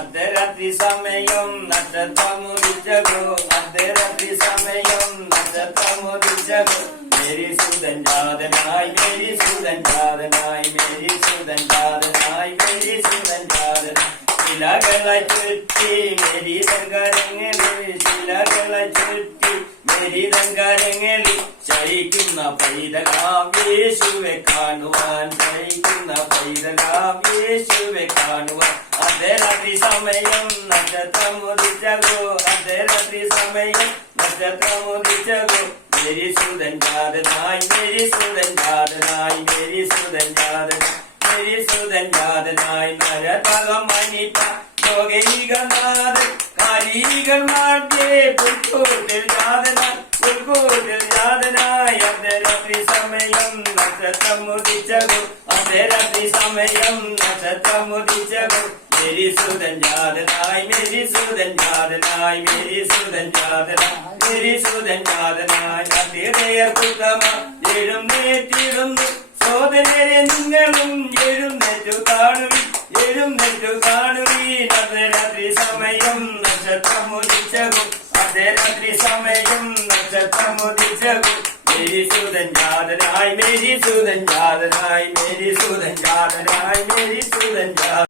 അർദ്ധരാത്രി സമയം നക്ഷത്രമുദിച്ചകോ അർദ്ധരാത്രി സമയം നക്ഷത്രമുദിച്ചകോ Mary Sudan ജാതനായി Mary Sudan ജാതനായി Mary Sudan ജാതനായി Mary Sudan ജാതനായി ശിലകളെ ചുറ്റി മേരി തങ്കരങ്ങളിൽ ശിലകളെ ചുറ്റി മേരി തങ്കരങ്ങളിൽ ശയിക്കുന്ന പൈതലാം യേശുവെ കാണുവാൻ ശയിക്കുന്ന പൈതലാം യേശുവെ കാണുവാൻ അർദ്ധരാത്രി സമയം നക്ഷത്രമുദിച്ചകോ അർദ്ധരാത്രി സമയം നക്ഷത്രമുദിച്ചകോ Mary Sudan ജാതനായി Mary Sudan ജാതനായി Mary Sudan ജാതനായി Mary Sudan ജാതനായി നരതകമനിപ്പ ലോകൈകനാഥൻ കാലികൾ മാറ്റേ പുൽക്കൂട്ടിൽ ജാതനായി പുൽക്കൂട്ടിൽ ജാതനായി അർദ്ധരാത്രി സമയം നക്ഷത്രമുദിച്ചകോ അർദ്ധരാത്രി സമയം നക്ഷത്രമുദിച്ചകോ Mary Sudan ജാതനായി Mary Sudan ജാതനായി Mary Sudan ജാതനായി Mary Sudan ജാതനായി അതിഥേയർ കുത്തമ എഴുന്നേറ്റിടുന്നു സോദരരെ നിങ്ങളും എഴുന്നേറ്റു കാണുവി എഴുന്നേറ്റു കാണുവീൻ അർദ്ധരാത്രി സമയം നക്ഷത്രമുദിച്ചകും അർദ്ധരാത്രി സമയം നക്ഷത്രമുദിച്ചകും Mary Sudan ജാതനായി Mary Sudan ജാതനായി Mary Sudan ജാതനായി Mary Sudan ജാത